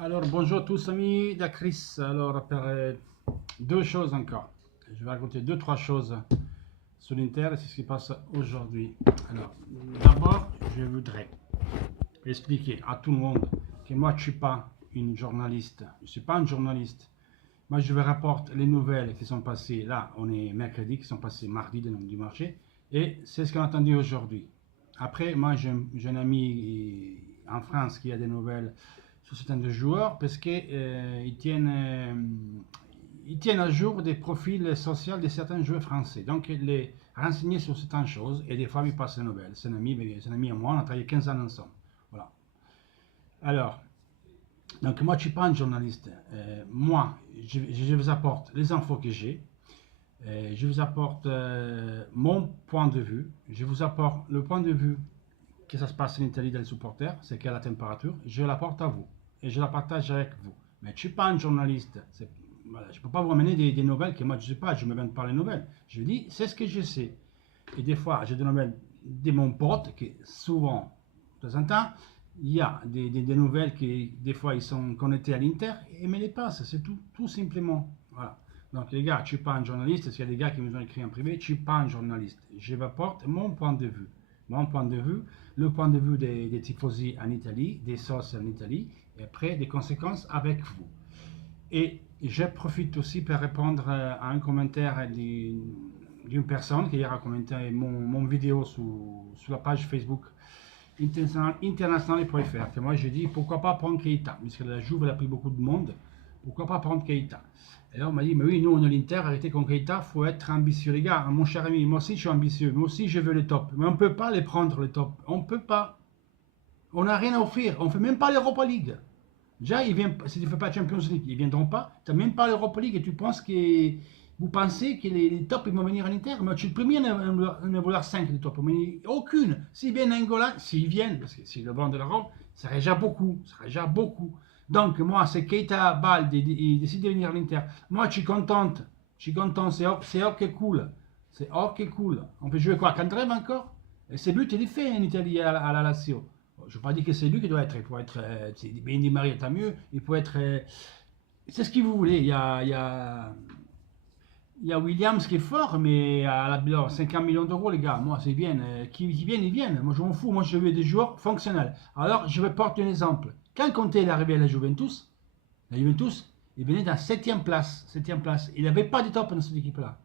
Alors, bonjour tous amis d'Acris. Alors, deux choses encore. Je vais raconter deux, trois choses sur l'Inter et c'est ce qui passe aujourd'hui. Alors, d'abord, je voudrais expliquer à tout le monde que moi, je ne suis pas une journaliste. Je ne suis pas un journaliste. Moi, je vous rapporte les nouvelles qui sont passées. Là, on est mercredi, qui sont passées mardi du marché. Et c'est ce qu'on a entendu aujourd'hui. Après, moi, j'ai un ami en France qui a des nouvelles sur certains de joueurs parce qu'ils ils tiennent à jour des profils sociaux de certains joueurs français. Donc, il est renseigné sur certaines choses et des fois, il passe les nouvelles. C'est un ami à moi, on a travaillé 15 ans ensemble. Voilà. Alors, donc moi, je ne suis pas un journaliste. Moi, je vous apporte les infos que j'ai. Je vous apporte mon point de vue. Je vous apporte le point de vue que ça se passe en Italie dans les supporters, c'est quelle la température. Je l'apporte à vous et je la partage avec vous. Mais je ne suis pas un journaliste. Voilà, je ne peux pas vous amener des nouvelles que moi je ne sais pas. Je ne me vends pas les nouvelles. Je dis, c'est ce que je sais. Et des fois, j'ai des nouvelles de mon pote qui souvent, de temps en temps, il y a des nouvelles qui, des fois, ils sont connectés à l'Inter et me les passent. C'est tout simplement. Voilà. Donc, les gars, je ne suis pas un journaliste. Parce qu'il y a des gars qui me ont écrit en privé, je ne suis pas un journaliste. Je vous apporte mon point de vue. Mon point de vue, le point de vue des tifosi en Italie, des sources en Italie, et après des conséquences avec vous. Et je profite aussi pour répondre à un commentaire d'une personne qui hier a commenté mon vidéo sur la page Facebook international.fr. Que moi j'ai dit pourquoi pas prendre Keita, puisque la Juve a pris beaucoup de monde, pourquoi pas prendre Keita. Et là on m'a dit mais oui, nous on est l'Inter, arrêtez con Keita, faut être ambitieux les gars. Mon cher ami, moi aussi je suis ambitieux, moi aussi je veux les tops, mais on ne peut pas les prendre les tops, on ne peut pas. On n'a rien à offrir, on ne fait même pas l'Europa League. Déjà, si tu ne fais pas Champions League, ils ne viendront pas. Tu n'as même pas l'Europa League et vous pensez que les tops ils vont venir en Inter. Moi, je suis le premier à en vouloir 5 des tops. Mais aucune. S'ils viennent à Angola, s'ils viennent, parce que c'est le banc de l'Europe, ça serait déjà beaucoup. Ça serait déjà beaucoup. Donc, moi, c'est Keita Balde, il décide de venir à l'Inter. Moi, je suis contente. Je suis content. C'est or qui est cool. C'est or qui est cool. On peut jouer quoi? Candreva encore? Et ses buts, il est fait en Italie à la Lazio. Je ne veux pas dire que c'est lui qui doit être. Il peut être. Ben Di Maria, tant mieux. Il peut être. C'est ce que vous voulez. Il y a Williams qui est fort, mais à la 50 millions d'euros, les gars. Moi, c'est bien. Qui viennent, ils viennent. Moi, je m'en fous. Moi, je veux des joueurs fonctionnels. Alors, je vais porter un exemple. Quand Conte est arrivé à la Juventus, il venait dans 7e place. 7e place. Il n'avait pas de top dans cette équipe-là.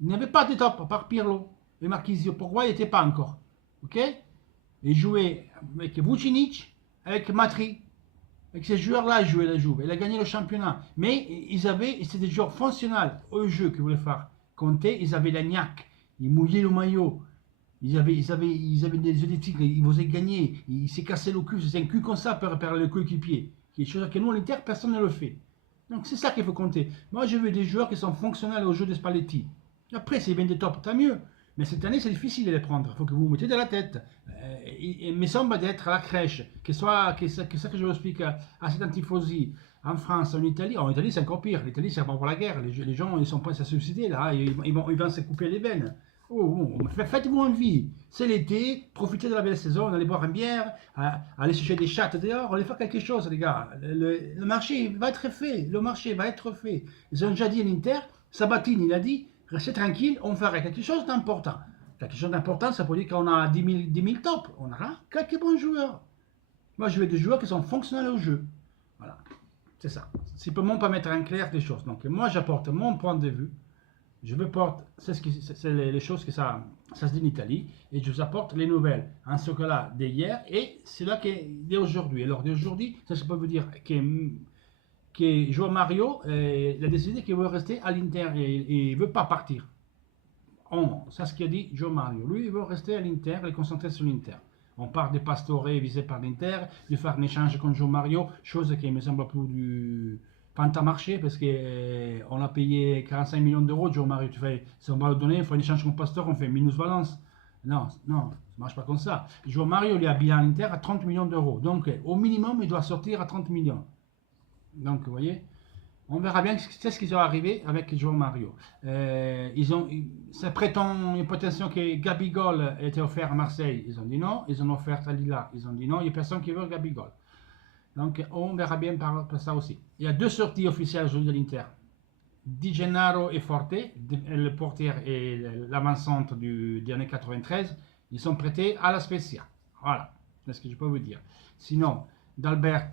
Il n'avait pas de top, à part Pirlo et Marquisio. Pourquoi il n'était pas encore? Ok? Il jouait avec Vucinic, avec Matri. Avec ces joueurs-là, il jouait la Juve. Il a gagné le championnat. Mais c'était des joueurs fonctionnels au jeu qu'ils voulaient faire. Conte, ils avaient la niaque. Ils mouillaient le maillot. Ils avaient des objectifs. Ils voulaient gagner. Ils s'est cassé le cul. C'est un cul comme ça pour repérer le coéquipier. Quelque chose que nous, à l'Inter, personne ne le fait. Donc c'est ça qu'il faut compter. Moi, je veux des joueurs qui sont fonctionnels au jeu de Spalletti. Après, s'ils viennent des tops, tant mieux. Mais cette année, c'est difficile de les prendre. Il faut que vous vous mettez de la tête. Il me semble d'être à la crèche. Que ça que je vous explique à cet tifosi en France, en Italie. En Italie, c'est encore pire. L'Italie, c'est pour la guerre. Les gens, ils sont prêts à se suicider. Là. Ils vont se couper les veines. Oh, faites-vous envie. C'est l'été. Profitez de la belle saison. Allez boire une bière. Allez chercher des chattes dehors. Allez faire quelque chose, les gars. Le marché va être fait. Le marché va être fait. Ils ont déjà dit à l'Inter. Sabatini, il a dit. Restez tranquille, on ferait quelque chose d'important. Quelque chose d'important, ça peut dire qu'on a 10 000 tops. On aura quelques bons joueurs. Moi, je veux des joueurs qui sont fonctionnels au jeu. Voilà, c'est ça. Simplement pas mettre en clair des choses. Donc, moi, j'apporte mon point de vue. Je vous apporte les choses que ça se dit en Italie. Et je vous apporte les nouvelles. En ce cas-là, d'hier. Et c'est là d'aujourd'hui. Alors, d'aujourd'hui, ça peut vous dire que João Mario, il a décidé qu'il veut rester à l'Inter et il ne veut pas partir. Oh, c'est ce qu'a dit João Mario. Lui, il veut rester à l'Inter et concentrer sur l'Inter. On parle de Pastore visé par l'Inter, de faire un échange contre João Mario, chose qui me semble plus du fantamarché parce qu'on a payé 45 millions d'euros. João Mario, si on va le donner, il faut un échange contre Pastore, on fait minus Valence. Non, ça ne marche pas comme ça. João Mario, il est habillé à l'Inter à 30 millions d'euros. Donc, au minimum, il doit sortir à 30 millions. Donc, vous voyez, on verra bien ce qui va arriver avec João Mario. Ça prétend une potentiel que Gabigol était offert à Marseille. Ils ont dit non. Ils ont offert à Lila. Ils ont dit non. Il n'y a personne qui veut Gabigol. Donc on verra bien par ça aussi. Il y a deux sorties officielles aujourd'hui de l'Inter. Di Gennaro et Forte, le portier et l'avant-centre des années 93, ils sont prêtés à la Spezia. Voilà, c'est ce que je peux vous dire. Sinon, d'Albert,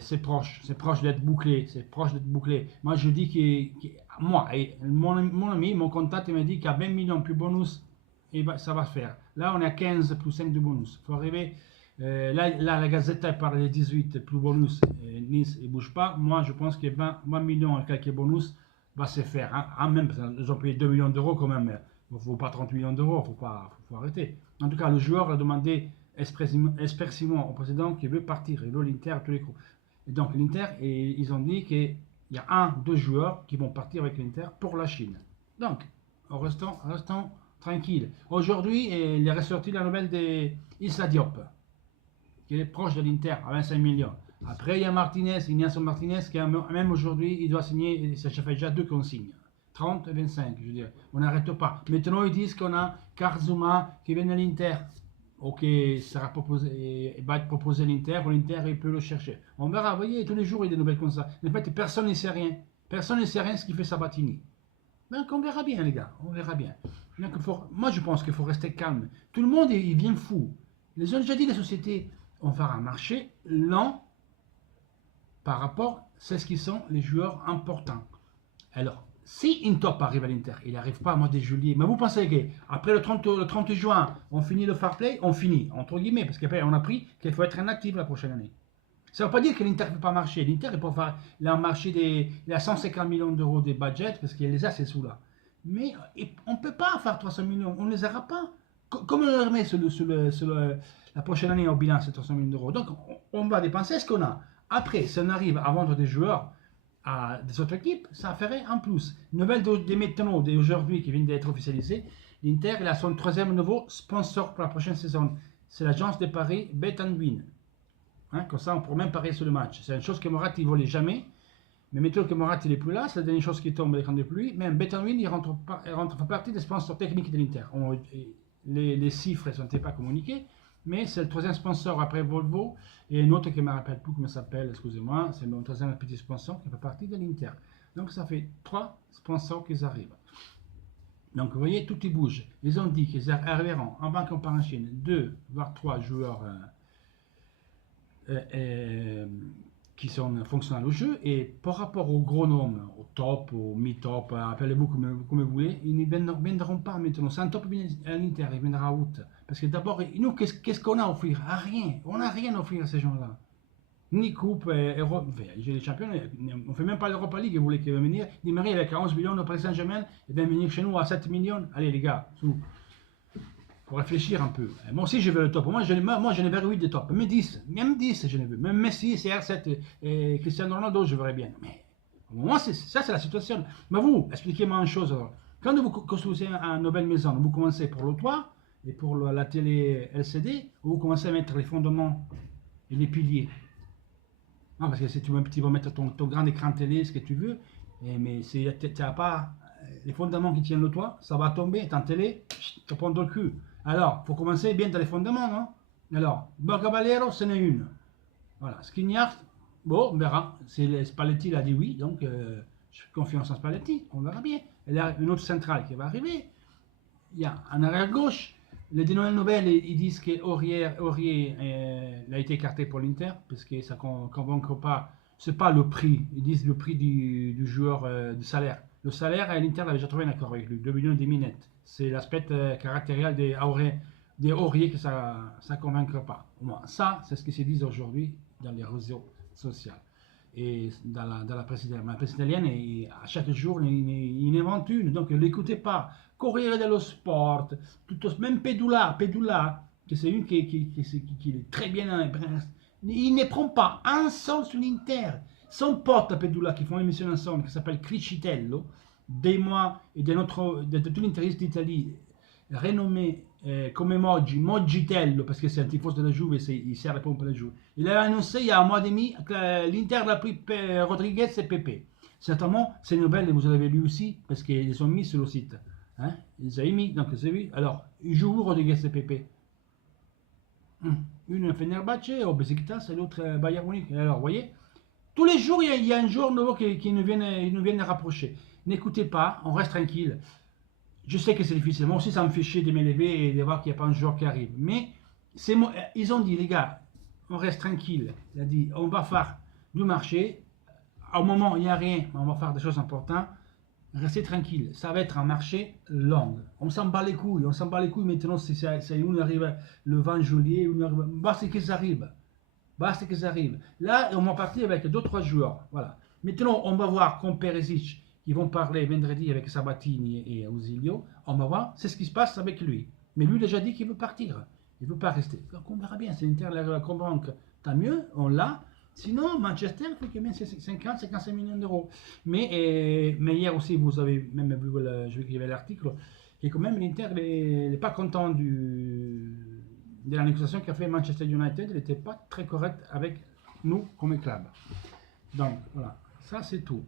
c'est proche d'être bouclé, c'est proche d'être bouclé. Moi, je dis que moi, et mon ami, mon contact, il m'a dit qu'à 20 millions plus bonus, ça va faire. Là, on est à 15 plus 5 de bonus. Il faut arriver. Là, la Gazzetta parle de 18 plus bonus. Nice, il ne bouge pas. Moi, je pense que 20 millions et quelques bonus va se faire. Hein, même, ils ont payé 2 millions d'euros quand même. Il ne faut pas 30 millions d'euros, faut arrêter. En tout cas, le joueur a demandé expressément au président qu'il veut partir. Il veut l'Inter à tous les coups. Et donc, l'Inter, ils ont dit qu'il y a 2 joueurs qui vont partir avec l'Inter pour la Chine. Donc, restons tranquilles. Aujourd'hui, il est ressorti la nouvelle d'Issa Diop, qui est proche de l'Inter à 25 millions. Après, il y a Ignacio Martinez, qui même aujourd'hui, il doit signer, ça fait déjà 2 qu'on signe. 30 et 25, je veux dire. On n'arrête pas. Maintenant, ils disent qu'on a Karzuma qui vient à l'Inter. Ok, il va être proposé à l'Inter, ou l'Inter, il peut le chercher. On verra, vous voyez, tous les jours, il y a des nouvelles comme ça. En fait, personne ne sait rien. Personne ne sait rien ce qu'il fait Sabatini. Donc, on verra bien, les gars. On verra bien. Donc, moi, je pense qu'il faut rester calme. Tout le monde, il vient fou. Les ont déjà dit, les sociétés, on va un marché lent par rapport, c'est ce qui sont les joueurs importants. Alors, si Intop arrive à l'Inter, il n'arrive pas au mois de juillet, mais vous pensez qu'après le 30 juin, on finit le fair play, on finit, entre guillemets, parce qu'après on a pris qu'il faut être inactif la prochaine année. Ça ne veut pas dire que l'Inter ne peut pas marcher. L'Inter, il a marché il a 150 millions d'euros de budget, parce qu'il les a ces sous-là. Mais on ne peut pas faire 300 millions, on ne les aura pas. Comme on le remet sur la prochaine année au bilan, ces 300 millions d'euros. Donc, on va dépenser ce qu'on a. Après, si on arrive à vendre des joueurs à des autres équipes, ça ferait en plus. Nouvelle de maintenant, d'aujourd'hui, qui vient d'être officialisée, l'Inter a son 3e nouveau sponsor pour la prochaine saison. C'est l'agence de paris Bet and Win. Hein, comme ça, on pourrait même parier sur le match. C'est une chose que Morat, il ne volait jamais. Mais maintenant que Morat, il n'est plus là, c'est la dernière chose qui tombe l'écran de pluie. Mais Bet and Win, il rentre partie des sponsors techniques de l'Inter. Les chiffres ne sont pas communiqués. Mais c'est le 3e sponsor après Volvo et un autre qui ne me rappelle plus comment ça s'appelle, excusez-moi, c'est mon 3e petit sponsor qui fait partie de l'Inter. Donc ça fait 3 sponsors qui arrivent. Donc vous voyez, tout y bouge. Ils ont dit qu'ils arriveront en banque en Chine 2 voire 3 joueurs qui sont fonctionnels au jeu, et par rapport aux gros noms, au top, au mi-top, appelez-vous comme vous voulez, ils ne viendront pas maintenant. C'est un top à l'Inter, il viendra out. Parce que d'abord, nous, qu'est-ce qu'on a à offrir? Rien. On n'a rien à offrir à ces gens-là. Ni Coupe, Europe, les champions, on ne fait même pas l'Europa League, ils voulaient qu'ils viennent venir. Di Maria avec 11 millions de Paris Saint-Germain, et bien venir chez nous à 7 millions. Allez les gars, pour réfléchir un peu. Moi aussi, je veux le top. Moi, j'en ai vers 8 de top. Même 10, je ne veux. Même Messi, CR7 et Cristiano Ronaldo, je verrais bien. Mais au moment, ça, c'est la situation. Mais vous, expliquez-moi une chose. Quand vous construisez une nouvelle maison, vous commencez pour le toit et pour la télé LCD, ou vous commencez à mettre les fondements et les piliers. Non, parce que si tu vas mettre ton grand écran télé, ce que tu veux, mais si tu n'as pas les fondements qui tiennent le toit, ça va tomber, ta télé, te prend dans le cul. Alors, il faut commencer bien dans les fondements, non? Alors, Borgaballero, c'en est une. Voilà, Skriniar, bon, on verra. Spalletti l'a dit oui, donc je fais confiance en Spalletti, on verra bien. Il y a une autre centrale qui va arriver. Il y a en arrière gauche, les nouvelles, ils disent que Aurier a été écarté pour l'Inter, parce que ça ne convainc pas. Ce n'est pas le prix, ils disent le prix du joueur de salaire. Le salaire, à l'Inter, avait déjà trouvé un accord avec lui, 2 millions et demi net. C'est l'aspect caractériel des Aurier que ça ne convainc pas. Bon, ça, c'est ce qui se dit aujourd'hui dans les réseaux sociaux et dans la presse italienne. La presse italienne, à chaque jour, il invente une, donc ne l'écoutez pas. Corriere dello Sport, même Pedula, que c'est une qui est très bien. Il ne prend pas un seul sur l'Inter. Son pote Pedula, qui font une émission ensemble, qui s'appelle Cricitello, des mois et de tout l'interiste d'Italie, renommé comme Mogitello, parce que c'est un tifoso de la Juve, il sert la pompe à la Juve. Il a annoncé il y a un mois et demi que l'Inter a pris Rodriguez et Pepe. Certainement, ces nouvelles, vous avez lu aussi, parce qu'ils les ont mis sur le site. Ils ont mis, donc vous avez vu. Alors, il joue où Rodriguez et Pepe? Une Fenerbahçe au Besiktas et l'autre Bayern Munich. Alors, vous voyez, tous les jours, il y a un joueur nouveau qui nous vient rapprocher. N'écoutez pas, on reste tranquille. Je sais que c'est difficile. Moi aussi, ça me fait chier de m'élever et de voir qu'il n'y a pas un joueur qui arrive. Mais ils ont dit, les gars, on reste tranquille. Il a dit, on va faire du marché. Au moment, il n'y a rien, mais on va faire des choses importantes. Restez tranquille. Ça va être un marché long. On s'en bat les couilles. On s'en bat les couilles maintenant. C'est où on arrive le 20 juillet. Basta que ça arrive. Basta que ça arrive. Là, on va partir avec 2-3 joueurs. Voilà. Maintenant, on va voir comme Perisic. Ils vont parler vendredi avec Sabatini et Ausilio. On va voir, c'est ce qui se passe avec lui. Mais lui, il a déjà dit qu'il veut partir. Il ne veut pas rester. Donc, on verra bien. C'est l'Inter la convaincre. Tant mieux, on l'a. Sinon, Manchester, il faut qu'il mette 50-55 millions d'euros. Mais hier aussi, vous avez même vu, je qu'il y avait l'article, que quand même l'Inter n'est pas content de la négociation qu'a fait Manchester United. Il n'était pas très correct avec nous comme club. Donc, voilà. Ça, c'est tout.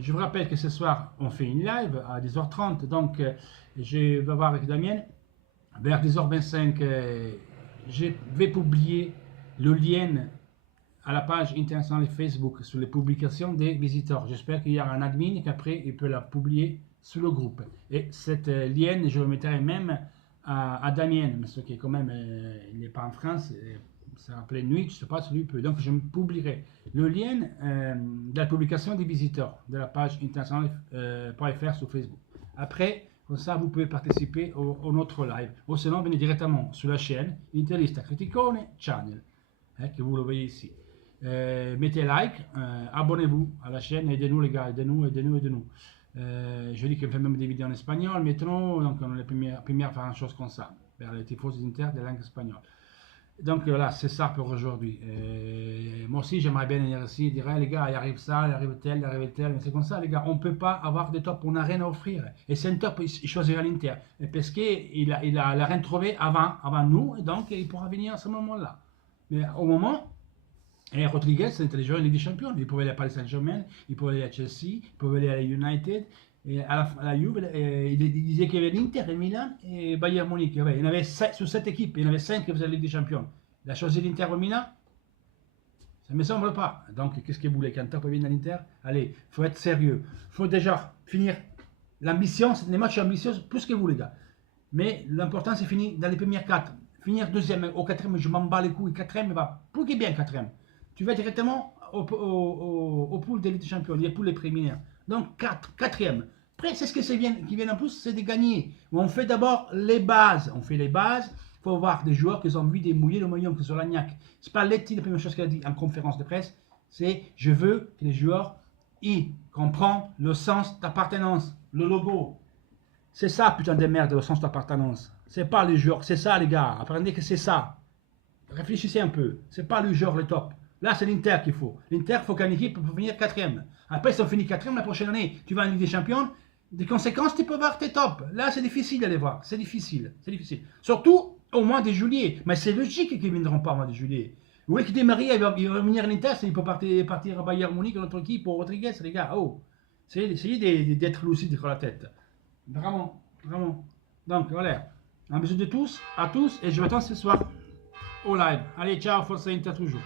Je vous rappelle que ce soir, on fait une live à 10h30. Donc, je vais voir avec Damien. Vers 10h25, je vais publier le lien à la page internationale Facebook sur les publications des visiteurs. J'espère qu'il y aura un admin qu'après il peut la publier sur le groupe. Et cette lien, je le mettrai même à Damien, parce que quand même, il n'est pas en France, c'est en pleine nuit, je ne sais pas si lui peut. Donc je publierai le lien de la publication des visiteurs de la page internationale.fr sur Facebook. Après, comme ça, vous pouvez participer au notre live. Ou sinon, venez directement sur la chaîne Interista Criticone Channel, que vous le voyez ici. Mettez like, abonnez-vous à la chaîne, aidez-nous les gars, aidez-nous. Je dis qu'on fait même des vidéos en espagnol maintenant, donc on est les premières à faire une chose comme ça, vers les tifosi inter de langue espagnole. Donc voilà, c'est ça pour aujourd'hui. Moi aussi j'aimerais bien venir ici et dire les gars, il arrive ça, il arrive tel, mais c'est comme ça les gars, on ne peut pas avoir des tops, on n'a rien à offrir. Et c'est un top, il choisira l'Inter, parce qu'il a rien trouvé avant nous, et donc il pourra venir à ce moment-là. Mais au moment... Et Rodriguez, c'était les joueurs de Ligue des Champions. Il pouvait aller à Paris Saint-Germain, il pouvait aller à Chelsea, il pouvait aller à United, et à la Juve, il disait qu'il y avait l'Inter, le Milan et Bayern Munich. Il y en avait 7, sur cette équipe, il y en avait 5 qui faisaient la Ligue des Champions. Il a choisi l'Inter au Milan. Ça ne me semble pas. Donc, qu'est-ce que vous voulez quand on vient à l'Inter? Allez, il faut être sérieux. Il faut déjà finir. L'ambition, c'est des matchs ambitieux plus que vous, les gars. Mais l'important, c'est finir dans les premières 4. Finir deuxième, au quatrième, je m'en bats les couilles. Quatrième, va plus que bien quatrième. Tu vas directement au pool des Ligue des Champions, il y a pour les préliminaires. Donc, quatrième. Après, c'est ce qui vient en plus, c'est de gagner. On fait d'abord les bases. On fait les bases. Il faut voir des joueurs qui ont envie de mouiller le maillot, que ce soit Lagnac. Spalletti, la première chose qu'il a dit en conférence de presse, c'est je veux que les joueurs y comprennent le sens d'appartenance, le logo. C'est ça, putain de merde, le sens d'appartenance. C'est pas les joueurs, c'est ça, les gars. Apprenez que c'est ça. Réfléchissez un peu. C'est pas le joueur, le top. Là, c'est l'Inter qu'il faut. L'Inter, il faut qu'une équipe pour finir quatrième. Après, si on finit quatrième la prochaine année, tu vas en Ligue des Champions, des conséquences, tu peux voir tes tops. Là, c'est difficile d'aller voir. C'est difficile. C'est difficile. Surtout au mois de juillet. Mais c'est logique qu'ils ne viendront pas au mois de juillet. Vous voyez que Di Maria, il va venir à l'Inter, il peut partir à Bayern Munich, notre équipe, pour Rodriguez, les gars. Oh, essayez d'être lucide sur la tête. Vraiment, vraiment. Donc, voilà. Un bisou de tous, à tous, et je vous attends ce soir au live. Allez, ciao, Forza Inter toujours.